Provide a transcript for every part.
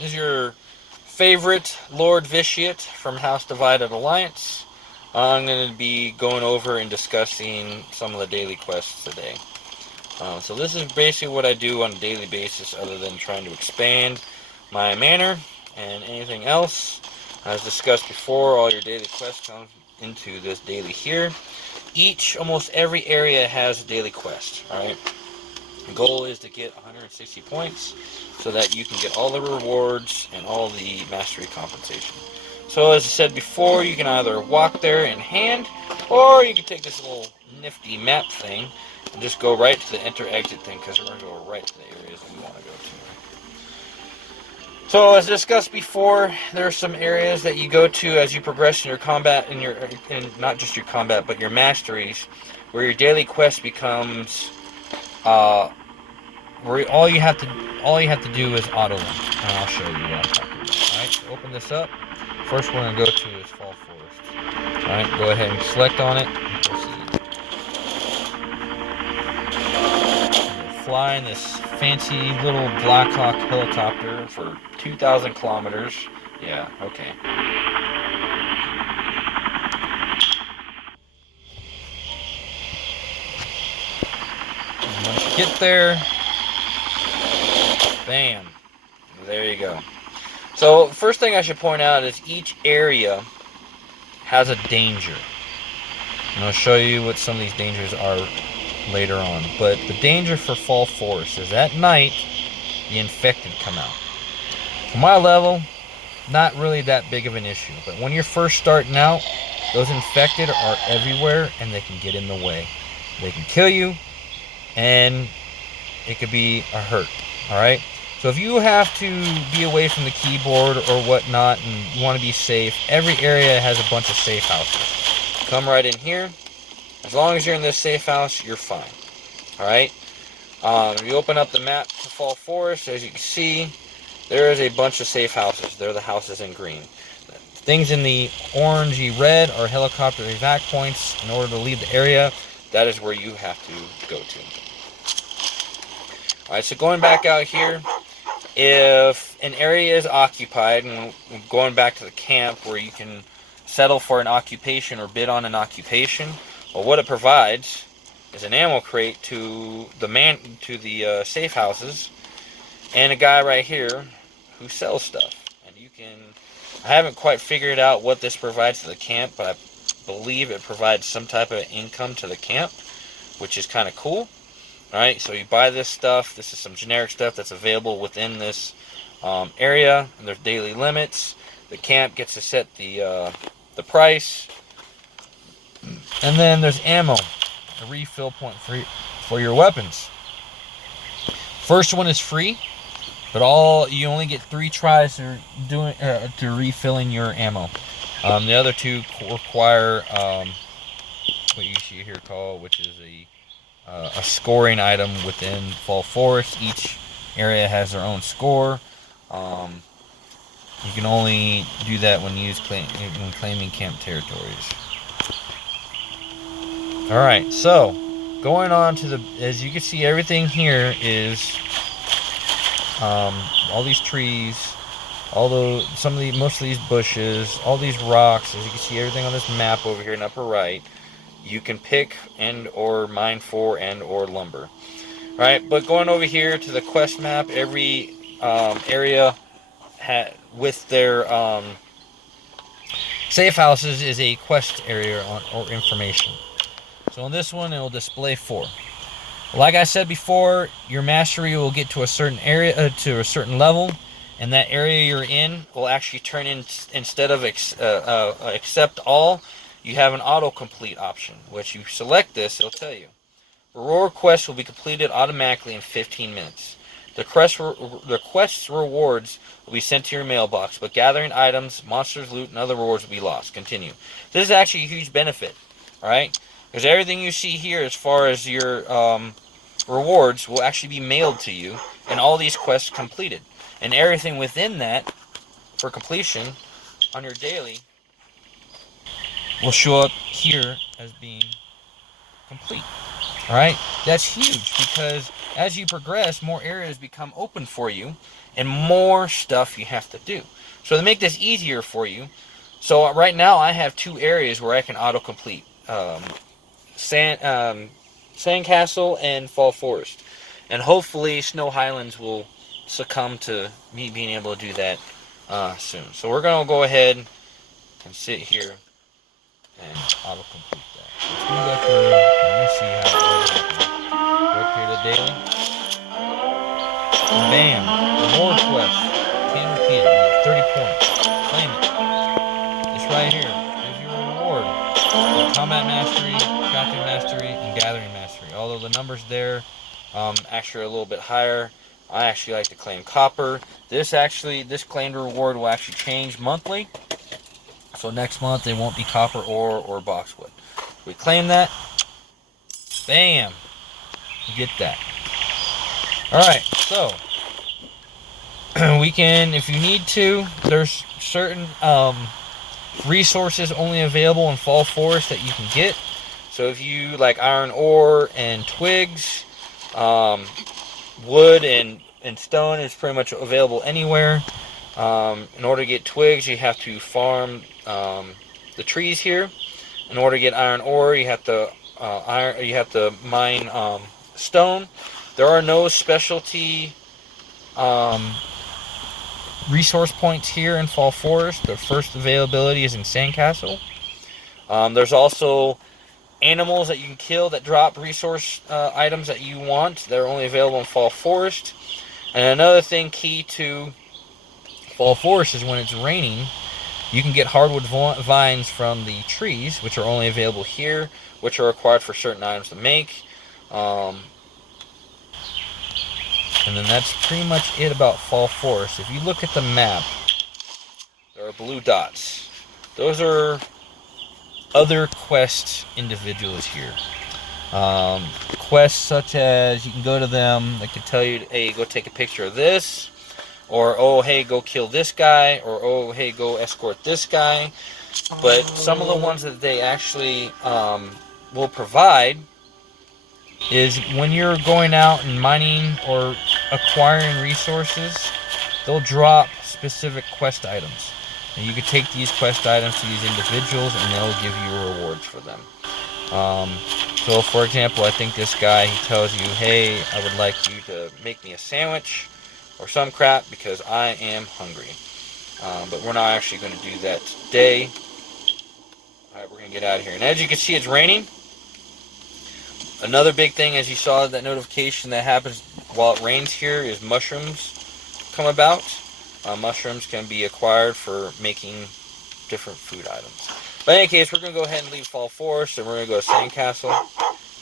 is your favorite Lord Vitiate from House Divided Alliance. I'm going to be going over and discussing some of the daily quests today. So this is basically what I do on a daily basis other than trying to expand my manor and anything else. As discussed before, all your daily quests come into this daily here. Almost every area has a daily quest, alright? The goal is to get 160 points so that you can get all the rewards and all the mastery compensation. So as I said before, you can either walk there in hand, or you can take this little nifty map thing and just go right to the enter-exit thing, because we're going to go right to the areas we want to go to. So as discussed before, there are some areas that you go to as you progress in your combat, in not just your combat, but your masteries, where your daily quest becomes uh, where all you have to do is auto them, and I'll show you what I'm talking about. All right, so open this up. First one I'm going to go to is Fall Forest. All right, go ahead and select on it and proceed. You're flying this fancy little Blackhawk helicopter for 2,000 kilometers. Yeah, okay. And once you get there, bam, there you go. So first thing I should point out is each area has a danger. And I'll show you what some of these dangers are later on. But the danger for Fall Forest is at night, the infected come out. For my level, not really that big of an issue. But when you're first starting out, those infected are everywhere and they can get in the way. They can kill you and it could be a hurt. Alright? So if you have to be away from the keyboard or whatnot and you want to be safe, every area has a bunch of safe houses. Come right in here. As long as you're in this safe house, you're fine. Alright? If you open up the map to Fall Forest, as you can see, there is a bunch of safe houses. They're the houses in green. Things in the orangey red are helicopter evac points. In order to leave the area, that is where you have to go to. Alright, so going back out here, if an area is occupied, and going back to the camp where you can settle for an occupation or bid on an occupation, well, what it provides is an ammo crate to the safe houses, and a guy right here who sells stuff. And you can, I haven't quite figured out what this provides to the camp, but I believe it provides some type of income to the camp, which is kind of cool. Alright, so you buy this stuff. This is some generic stuff that's available within this area, and there's daily limits. The camp gets to set the price, and then there's ammo, a refill point for your weapons. First one is free, but you only get 3 tries to refilling your ammo. The other 2 require what you see here called, which is a scoring item within Fall Forest. Each area has their own score. You can only do that when claiming camp territories. Alright, so going on to as you can see, everything here is all these trees, most of these bushes, all these rocks. As you can see, everything on this map over here in upper right, you can pick and or mine for and or lumber. Alright, but going over here to the quest map, every area with their safe houses is a quest area or information. So in this one, it will display 4. Like I said before, your mastery will get to a certain area, to a certain level, and that area you're in will actually turn in, instead of accept all, you have an autocomplete option, which you select this, it'll tell you. Reward quests will be completed automatically in 15 minutes. The quest's rewards will be sent to your mailbox, but gathering items, monsters, loot, and other rewards will be lost. Continue. This is actually a huge benefit, alright? Because everything you see here as far as your rewards will actually be mailed to you, and all these quests completed. And everything within that, for completion, on your daily, will show up here as being complete. Alright? That's huge, because as you progress, more areas become open for you, and more stuff you have to do. So to make this easier for you, so right now I have 2 areas where I can autocomplete. Sand, Sandcastle and Fall Forest. And hopefully Snow Highlands will succumb to me being able to do that soon. So we're going to go ahead and sit here and auto-complete that. It's going to go through. Let me see what happens. Go up here to daily. Bam! Reward quest. Can't repeat it. You get 30 points. Claim it. It's right here. There's your reward. Combat Mastery, Crafting Mastery, and Gathering Mastery. Although the numbers there actually are a little bit higher. I actually like to claim Copper. This claimed reward will actually change monthly. So next month it won't be Copper ore or Boxwood. We claim that. Bam! You get that. Alright, so we can, if you need to, there's certain resources only available in Fall Forest that you can get. So if you like iron ore and twigs, wood and stone is pretty much available anywhere. In order to get twigs, you have to farm the trees here. In order to get iron ore, you have to mine stone. There are no specialty resource points here in Fall Forest. The first availability is in Sandcastle. There's also animals that you can kill that drop resource items that you want. They're only available in Fall Forest. And another thing key to Fall Forest is when it's raining, you can get hardwood vines from the trees, which are only available here, which are required for certain items to make. And then that's pretty much it about Fall Forest. If you look at the map, there are blue dots. Those are other quest individuals here. Quests such as you can go to them, they can tell you, hey, go take a picture of this, or oh, hey, go kill this guy, or oh, hey, go escort this guy. But some of the ones that they actually will provide is when you're going out and mining or acquiring resources, they'll drop specific quest items. And you can take these quest items to these individuals and they'll give you rewards for them. So for example, I think this guy, he tells you, hey, I would like you to make me a sandwich or some crap because I am hungry. But we're not actually going to do that today. Alright, we're going to get out of here. And as you can see, it's raining. Another big thing, as you saw that notification that happens while it rains here, is mushrooms come about. Mushrooms can be acquired for making different food items. But in any case, we're going to go ahead and leave Fall Forest, and we're going to go to Sandcastle,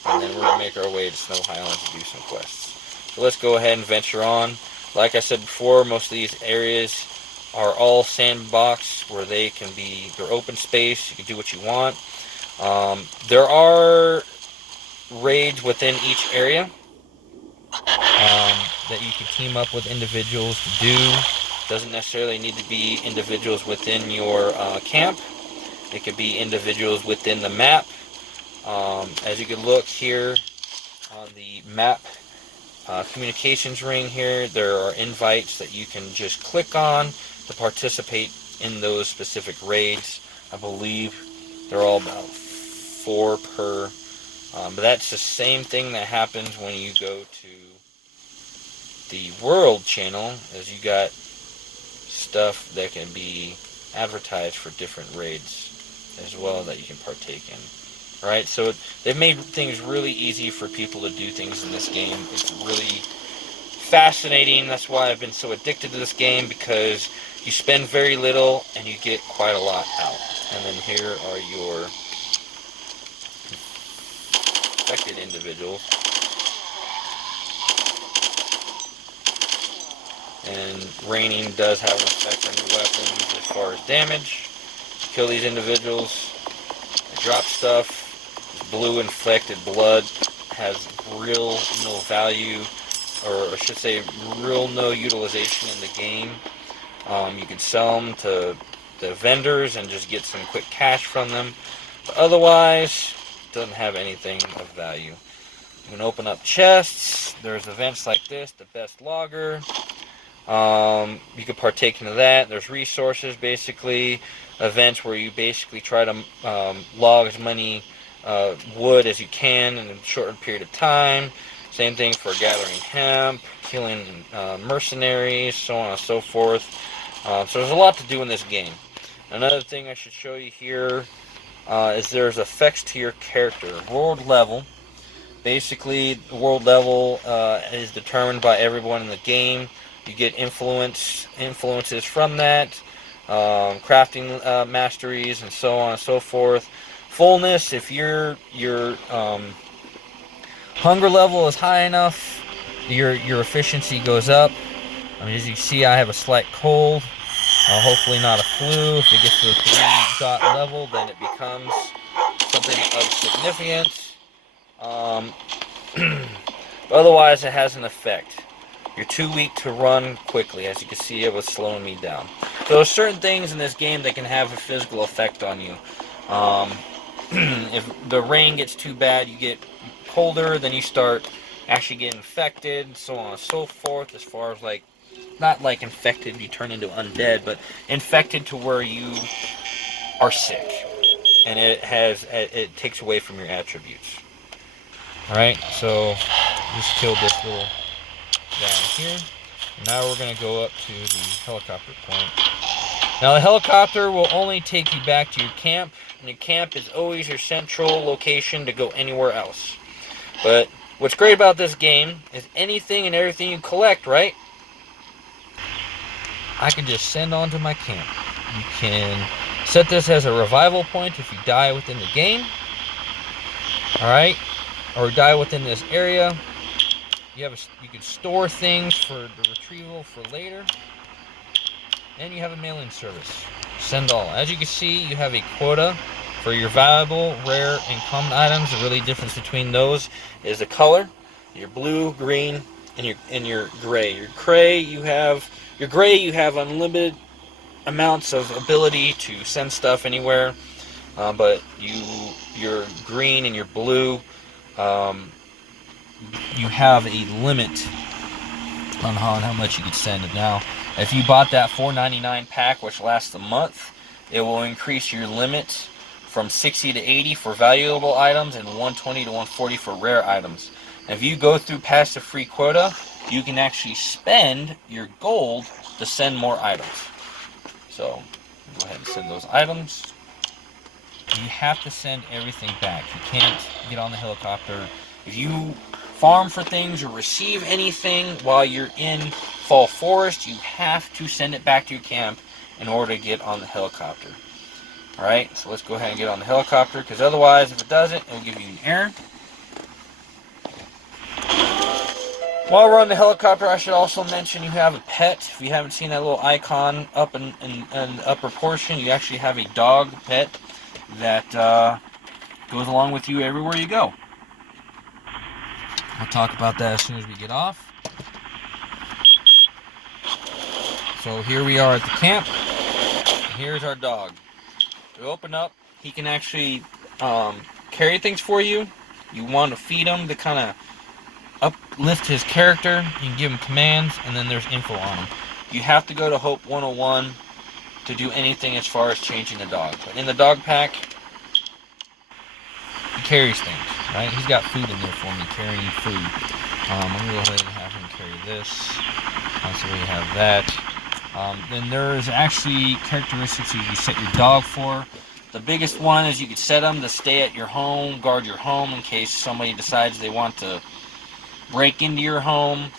and then we're going to make our way to Snow Highlands to do some quests. So let's go ahead and venture on. Like I said before, most of these areas are all sandbox, where they're open space, you can do what you want. There are raids within each area that you can team up with individuals to do. Doesn't necessarily need to be individuals within your camp. It could be individuals within the map. As you can look here on the map communications ring here, there are invites that you can just click on to participate in those specific raids. I believe they're all about 4 per. But that's the same thing that happens when you go to the World channel, as you got stuff that can be advertised for different raids as well that you can partake in. Alright, so they've made things really easy for people to do things in this game. It's really fascinating. That's why I've been so addicted to this game, because you spend very little and you get quite a lot out. And then here are your affected individuals. And raining does have an effect on your weapons as far as damage. Kill these individuals, they drop stuff. Blue inflected blood has real no value, or I should say real no utilization in the game. You can sell them to the vendors and just get some quick cash from them, but otherwise doesn't have anything of value. You can open up chests. There's events like this, the best logger. You could partake into that. There's resources, basically events where you basically try to log as many wood as you can in a short period of time. Same thing for gathering hemp, killing mercenaries, so on and so forth. So there's a lot to do in this game. Another thing I should show you here is there's effects to your character. World level. Basically, the world level is determined by everyone in the game. You get influences from that, crafting masteries, and so on and so forth. Fullness, if your hunger level is high enough, your efficiency goes up. As you see, I have a slight cold. Hopefully not a flu. If it gets to the 3-dot level, then it becomes something of significance. Otherwise, it has an effect. You're too weak to run quickly. As you can see, it was slowing me down. So there's certain things in this game that can have a physical effect on you. If the rain gets too bad, you get colder, then you start actually getting infected, so on and so forth. As far as like, not like infected, you turn into undead, but infected to where you are sick, and it takes away from your attributes. All right, so just killed this little down here. Now we're going to go up to the helicopter point. Now the helicopter will only take you back to your camp, and your camp is always your central location to go anywhere else. But what's great about this game is anything and everything you collect, right? I can just send on to my camp. You can set this as a revival point if you die within the game. Alright? Or die within this area. You can store things for the retrieval for later. And you have a mailing service. Send all. As you can see, you have a quota for your valuable, rare, and common items. The really difference between those is the color. Your blue, green, and your gray. Your gray, you have unlimited amounts of ability to send stuff anywhere. But your green and your blue, you have a limit on how much you can send. Now, if you bought that $4.99 pack, which lasts a month, it will increase your limit from 60 to 80 for valuable items and 120 to 140 for rare items. And if you go through past the free quota, you can actually spend your gold to send more items. So, go ahead and send those items. You have to send everything back. You can't get on the helicopter. If you farm for things or receive anything while you're in Fall Forest, you have to send it back to your camp in order to get on the helicopter. Alright, so let's go ahead and get on the helicopter, because otherwise, if it doesn't, it will give you an error. While we're on the helicopter, I should also mention you have a pet. If you haven't seen that little icon up in the upper portion, you actually have a dog pet that goes along with you everywhere you go. We'll talk about that as soon as we get off. So here we are at the camp. Here's our dog. We open up. He can actually carry things for you. You want to feed him to kind of uplift his character. You can give him commands, and then there's info on him. You have to go to Hope 101 to do anything as far as changing the dog. But in the dog pack, he carries things, right? He's got food in there for me, carrying food. I'm going to go ahead and have him carry this. So we have that. Then there's actually characteristics you can set your dog for. The biggest one is you could set them to stay at your home, guard your home in case somebody decides they want to break into your home.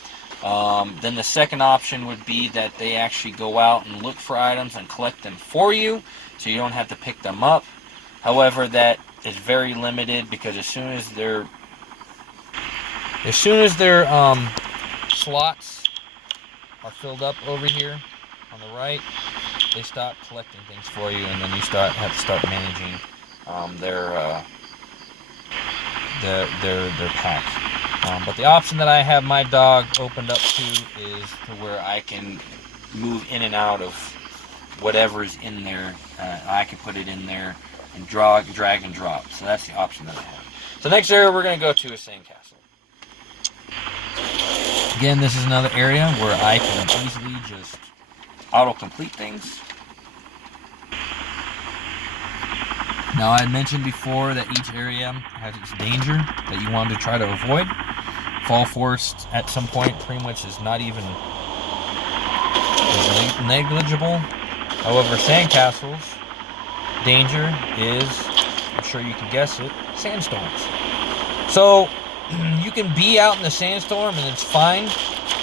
Then the second option would be that they actually go out and look for items and collect them for you, so you don't have to pick them up. However, that is very limited, because as soon as their slots are filled up over here on the right, they stop collecting things for you, and then you have to start managing their pack. But the option that I have my dog opened up to is to where I can move in and out of whatever's in there. I can put it in there and drag and drop. So that's the option that I have. So next area we're going to go to is Sandcastle. Again, this is another area where I can easily just auto-complete things. Now, I had mentioned before that each area has its danger that you want to try to avoid. Fall forest at some point pretty much is not even negligible. However, sandcastles danger is, I'm sure you can guess it, sandstorms. So you can be out in the sandstorm and it's fine,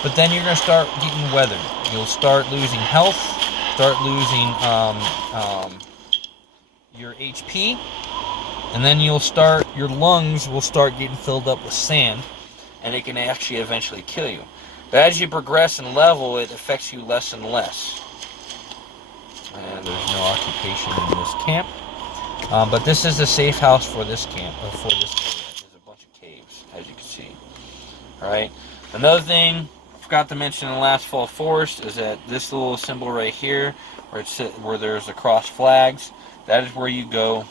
but then you're going to start getting weathered. You'll start losing health, start losing your HP, and then your lungs will start getting filled up with sand, and it can actually eventually kill you. But as you progress in level, it affects you less and less. And there's no occupation in this camp. But this is a safe house for this camp, for this area. There's a bunch of caves, as you can see. Alright? Another thing I forgot to mention in the last Fall Forest is that this little symbol right here, where there's the cross flags, that is where you go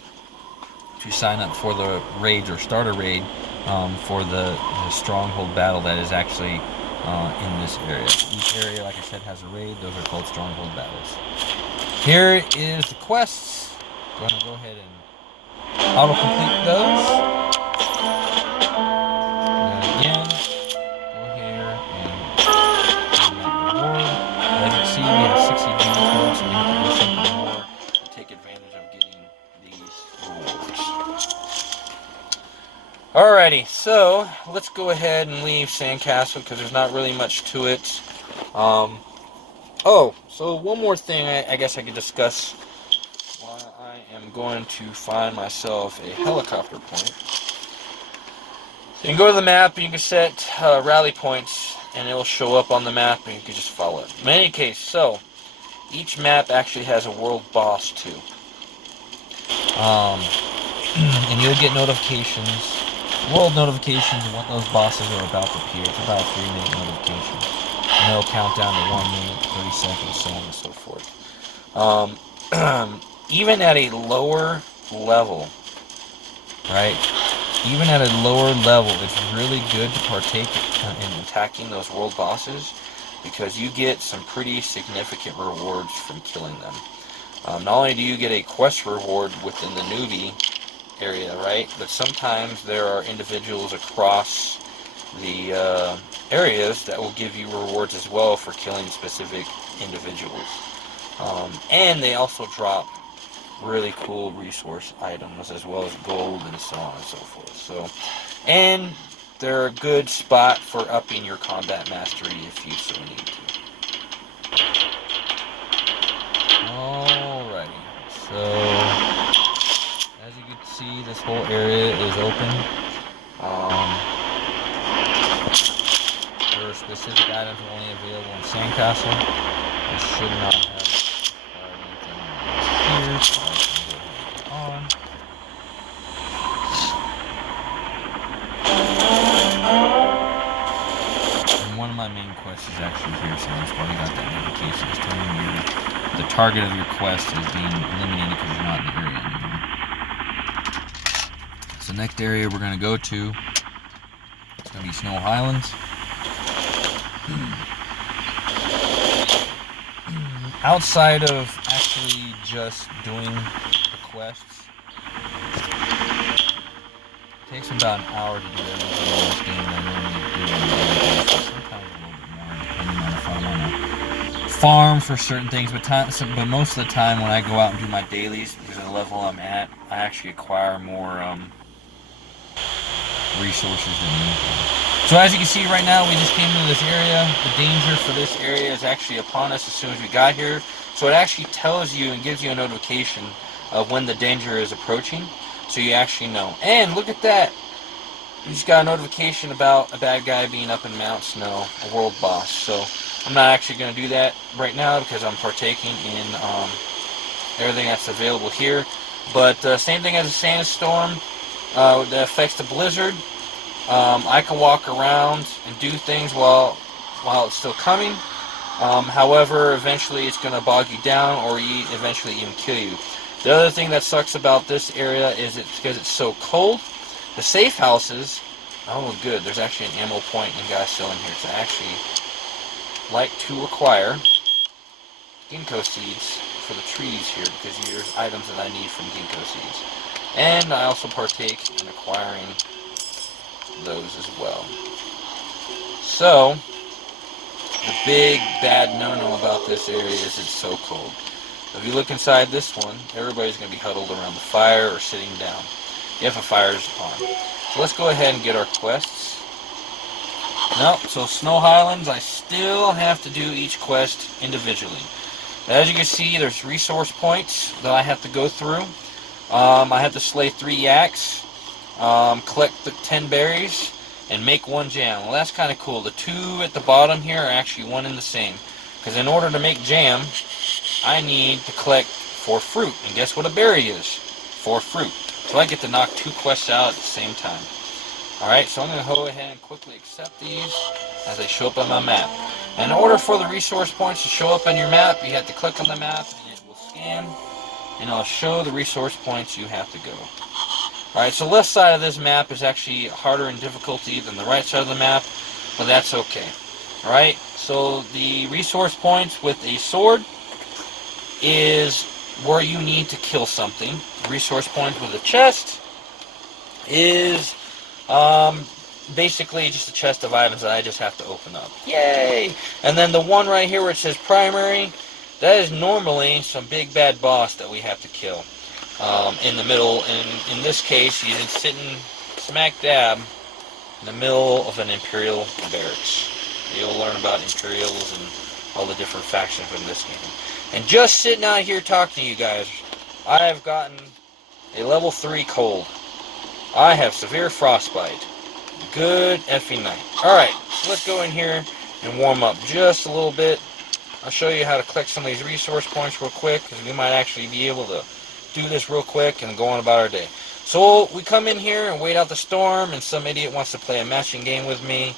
to sign up for the raids or start a raid for the stronghold battle that is actually in this area. Each area, like I said, has a raid. Those are called stronghold battles. Here is the quests. I'm going to go ahead and auto-complete those. And again, go here and claim that reward. As you can see, we have 60 beauty points, so we have to do something more to take advantage of getting these rewards. Alrighty, so let's go ahead and leave Sandcastle because there's not really much to it. So one more thing I guess I could discuss while I am going to find myself a helicopter point. So you can go to the map and you can set rally points and it will show up on the map and you can just follow it. In any case, so each map actually has a world boss too. And you'll get notifications, world notifications of what those bosses are about to appear. It's about a 3-minute notification. And they'll count down to 1 minute, 30 seconds, so on and so forth. Even at a lower level, right? Even at a lower level, it's really good to partake in attacking those world bosses because you get some pretty significant rewards from killing them. Not only do you get a quest reward within the newbie area, right? But sometimes there are individuals across the areas that will give you rewards as well for killing specific individuals. And they also drop really cool resource items as well as gold and so on and so forth. So, and they're a good spot for upping your combat mastery if you so need to. Alrighty, so as you can see, this whole area is open. There are specific items only available in Sandcastle. I should not have anything here, so I can go ahead and on. And one of my main quests is actually here, so that's why I got that notification. It's telling you the target of your quest is being eliminated because you're not in the area anymore. So next area we're going to go to, it's going to be Snow Highlands. Outside of actually just doing the quests, it takes about an hour to do everything in this game that I normally do on a daily basis. Sometimes a little bit more, depending on if I want to farm for certain things. But most of the time when I go out and do my dailies, because of the level I'm at, I actually acquire more resources than anything. So as you can see right now, we just came into this area. The danger for this area is actually upon us as soon as we got here. So it actually tells you and gives you a notification of when the danger is approaching. So you actually know. And look at that. You just got a notification about a bad guy being up in Mount Snow, a world boss. So I'm not actually going to do that right now because I'm partaking in everything that's available here. But same thing as a sandstorm that affects the blizzard. I can walk around and do things while it's still coming. However, eventually it's going to bog you down or eventually even kill you. The other thing that sucks about this area is it's because it's so cold. The safe houses Oh, good. There's actually an ammo point and guys still in here. So I actually like to acquire ginkgo seeds for the trees here because there's items that I need from ginkgo seeds. And I also partake in acquiring those as well. So, the big bad no-no about this area is it's so cold. If you look inside this one, everybody's going to be huddled around the fire or sitting down if a fire's on. So let's go ahead and get our quests. Nope, so Snow Highlands, I still have to do each quest individually. As you can see, there's resource points that I have to go through. I have to slay 3 yaks, collect the 10 berries, and make 1 jam. Well, that's kind of cool. The 2 at the bottom here are actually one and the same. Because in order to make jam, I need to collect 4 fruit. And guess what a berry is? 4 fruit. So I get to knock 2 quests out at the same time. Alright, so I'm going to go ahead and quickly accept these as they show up on my map. And in order for the resource points to show up on your map, you have to click on the map and it will scan and it'll show the resource points you have to go. Alright, so left side of this map is actually harder in difficulty than the right side of the map, but that's okay. Alright, so the resource points with a sword is where you need to kill something. Resource points with a chest is basically just a chest of items that I just have to open up. Yay! And then the one right here where it says primary, that is normally some big bad boss that we have to kill. In the middle, and in this case, he's sitting smack dab in the middle of an Imperial barracks. You'll learn about Imperials and all the different factions in this game. And just sitting out here talking to you guys, I have gotten a level 3 cold. I have severe frostbite. Good effing night. Alright, so let's go in here and warm up just a little bit. I'll show you how to collect some of these resource points real quick, because we might actually be able to do this real quick and go on about our day. So we come in here and wait out the storm, and some idiot wants to play a matching game with me.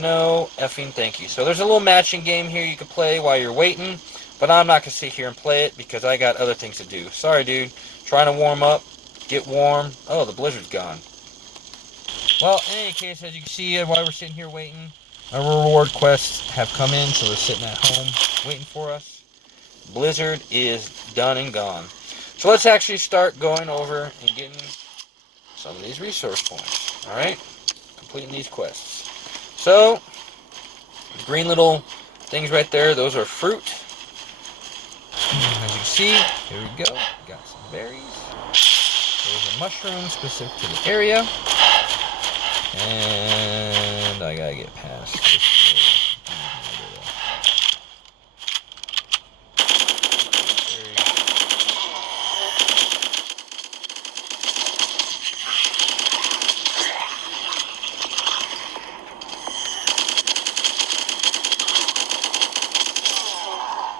No effing thank you. So there's a little matching game here you can play while you're waiting, but I'm not going to sit here and play it because I got other things to do. Sorry, dude. Trying to warm up. Get warm. Oh, the blizzard's gone. Well, in any case, as you can see, while we're sitting here waiting, our reward quests have come in, so they're sitting at home waiting for us. Blizzard is done and gone. So let's actually start going over and getting some of these resource points. Alright? Completing these quests. So, the green little things right there, those are fruit. As you can see, here we go. Got some berries. Those are mushrooms specific to the area. And I gotta get past this.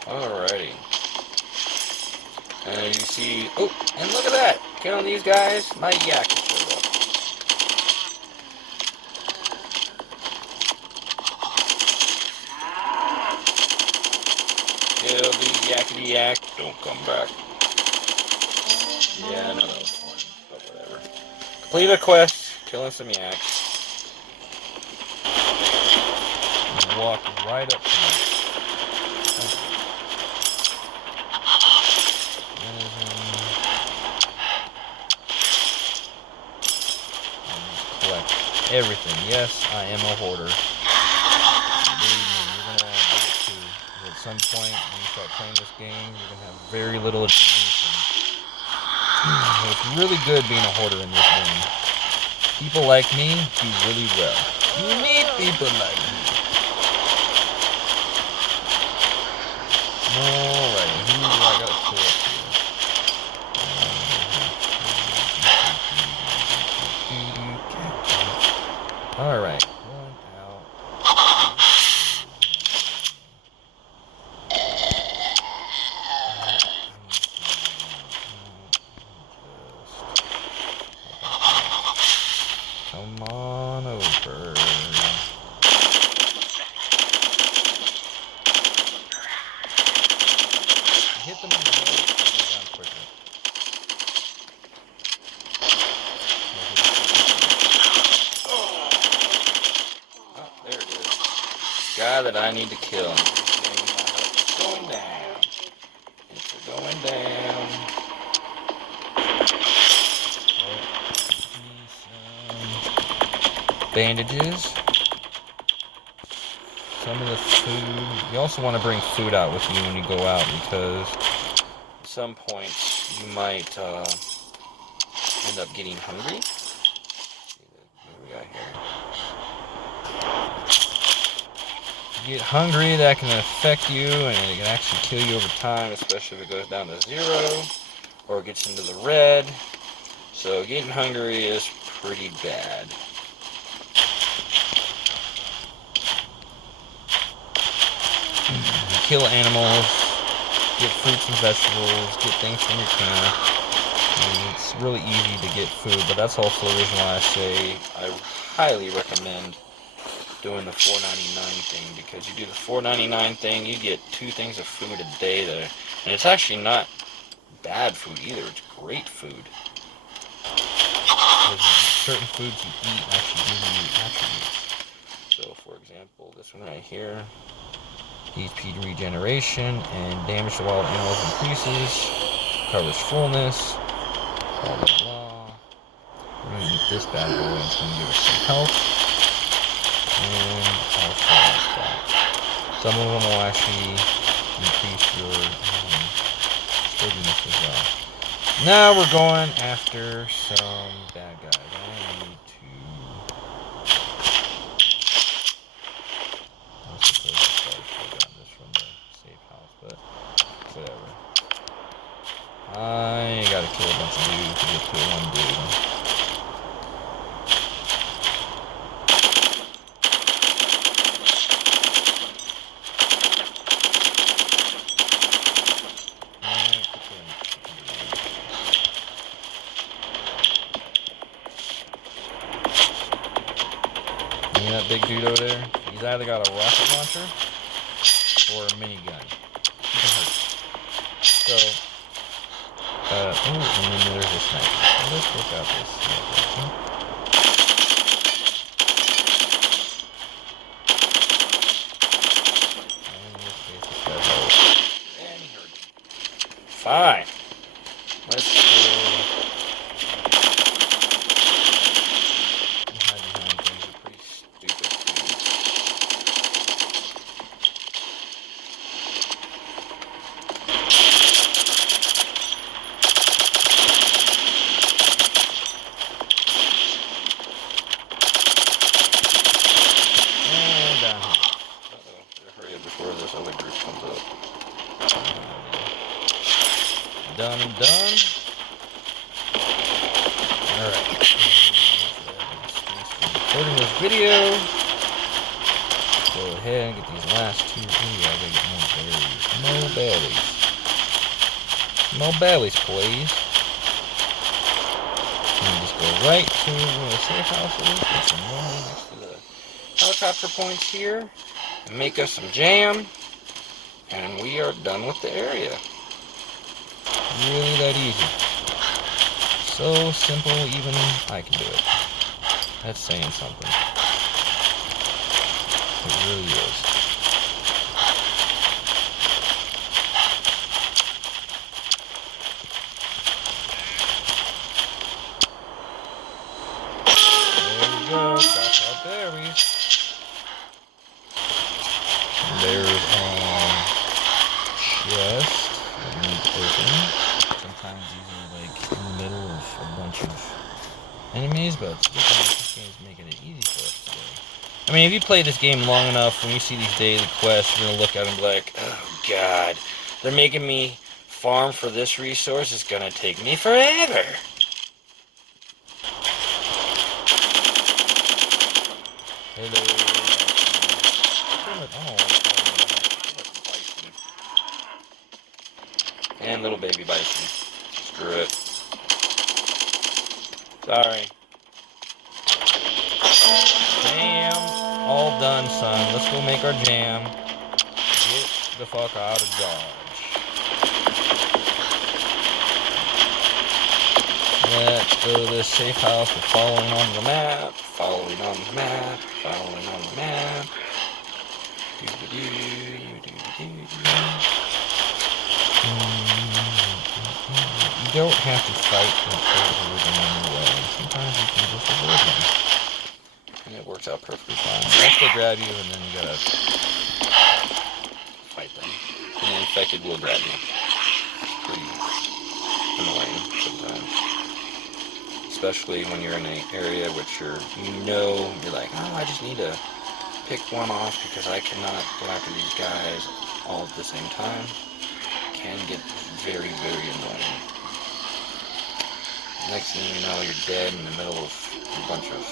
Alrighty. And you see, oh, and look at that! Killing these guys, my yak showed up. Kill these yakety yak, don't come back. Yeah, I know that was funny, but whatever. Complete a quest, killing some yaks. And walk right up to me. Collect everything. Yes, I am a hoarder. Believe me, you're gonna do it too. At some point, when you start playing this game, you're gonna have very little information. It's really good being a hoarder in this game. People like me do really well. You need people like me. Alright, who do I gotta kill up here? Alright, one out. Come on over. Hit them in the head, they go down quicker. guy that I need to kill. It's going down. It's going down. Bandages. Some of the food. You also want to bring food out with you when you go out, because at some point you might end up getting hungry. What do we got here? You get hungry, that can affect you, and it can actually kill you over time, especially if it goes down to 0 or it gets into the red. So getting hungry is pretty bad. Kill animals, get fruits and vegetables, get things from your camp. It's really easy to get food, but that's also the reason why I say I highly recommend doing the $4.99 thing, because you do the $4.99 thing, you get 2 things of food a day there, and it's actually not bad food either. It's great food. Because certain foods you eat actually give you attributes. So, for example, this one right here. HP regeneration and damage to wild animals increases, covers fullness, blah blah blah. We're going to eat this bad boy, and it's going to give us some health, and also that. Some of them will actually increase your sturdiness as well. Now we're going after some bad guys. I need to... Whatever. I gotta kill a bunch of dudes to get to one dude. See that big dude over there? He's either got a rocket launcher or a minigun. So, and then there's a sniper. So let's look at this sniper. Fine. Let's go. Hide behind things are pretty stupid. And down here. Hurry up before this other group comes up. Done and done. Alright. Recording this video. Go ahead and get these last 2. Ooh, I gotta get more berries. More berries. More berries, please. And just go right to where the safe house is. Get some more next to the helicopter points here. And make us some jam. And we are done with the area. Really that easy. So simple, even I can do it. That's saying something. It really is. There we go, got our berries. And there's chest that needs opening. Sometimes these are like in the middle of a bunch of enemies, but this game's making it easy for us today. I mean, if you play this game long enough, when you see these daily quests, you're gonna look at them and be like, oh god, they're making me farm for this resource. It's gonna take me forever. Hello. And little baby bison. Screw it. Sorry. Jam. All done, son. Let's go make our jam. Get the fuck out of Dodge. Let's go to this safe house. We're following on the map. Following on the map. Following on the map. You don't have to fight with them in the way. Sometimes you can just avoid them. And it works out perfectly fine. Once they grab you, and then you gotta fight them. And the infected will grab you. It's pretty annoying sometimes. Especially when you're in an area which you're like, oh, I just need to pick one off because I cannot go after these guys all at the same time. It can get very, very annoying. Next thing you know, you're dead in the middle of a bunch of...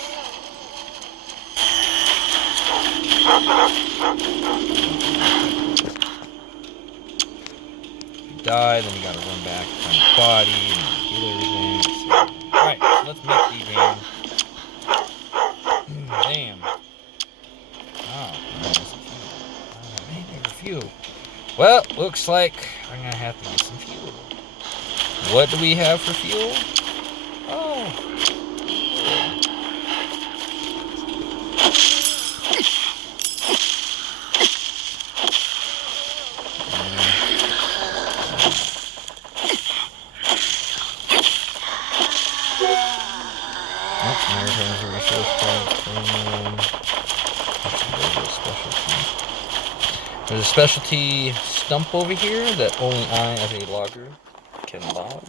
If you die, then you gotta run back, find your body, and heal everything. So, alright, so let's make the damn... Damn. Oh, I made a few. Well, looks like I'm gonna have to get some fuel. What do we have for fuel? Oh. There's a specialty stump over here that only I, as a logger, can log.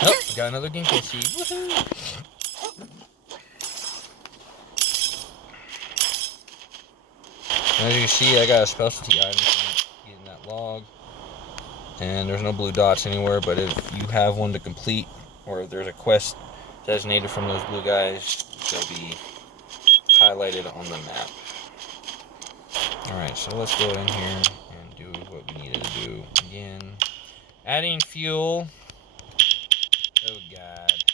Oh, got another ginkgo seed. Woohoo! As you can see, I got a specialty item from getting that log. And there's no blue dots anywhere, but if you have one to complete, or if there's a quest designated from those blue guys, they'll be highlighted on the map. Alright, so let's go in here and do what we needed to do. Again, adding fuel. Oh god.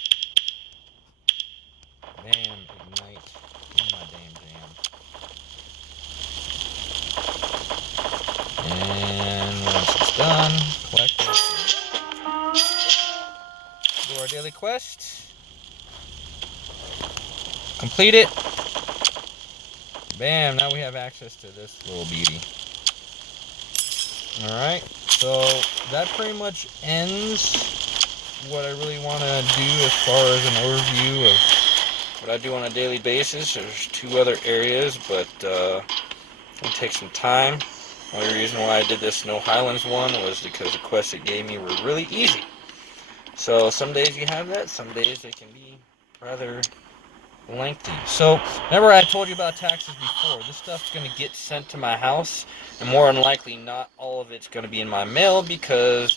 Bam, ignite in my damn jam. And once it's done, collect it. Do our daily quest. Complete it. Bam, now we have access to this little beauty. Alright, so that pretty much ends what I really want to do as far as an overview of what I do on a daily basis. There's two other areas, but it'll take some time. The only reason why I did this Snow Highlands one was because the quests it gave me were really easy. So some days you have that, some days they can be rather lengthy. So remember I told you about taxes before. This stuff's going to get sent to my house, and more than likely not all of it's going to be in my mail, because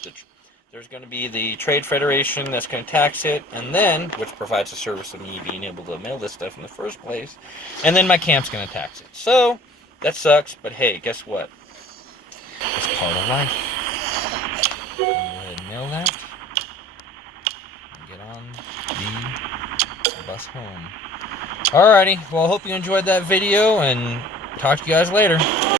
there's going to be the Trade Federation that's going to tax it, and then, which provides the service of me being able to mail this stuff in the first place, and then my camp's going to tax it. So that sucks, but hey, guess what? It's part of life. Go ahead and mail that and get on the bus home. Alrighty, well I hope you enjoyed that video, and talk to you guys later.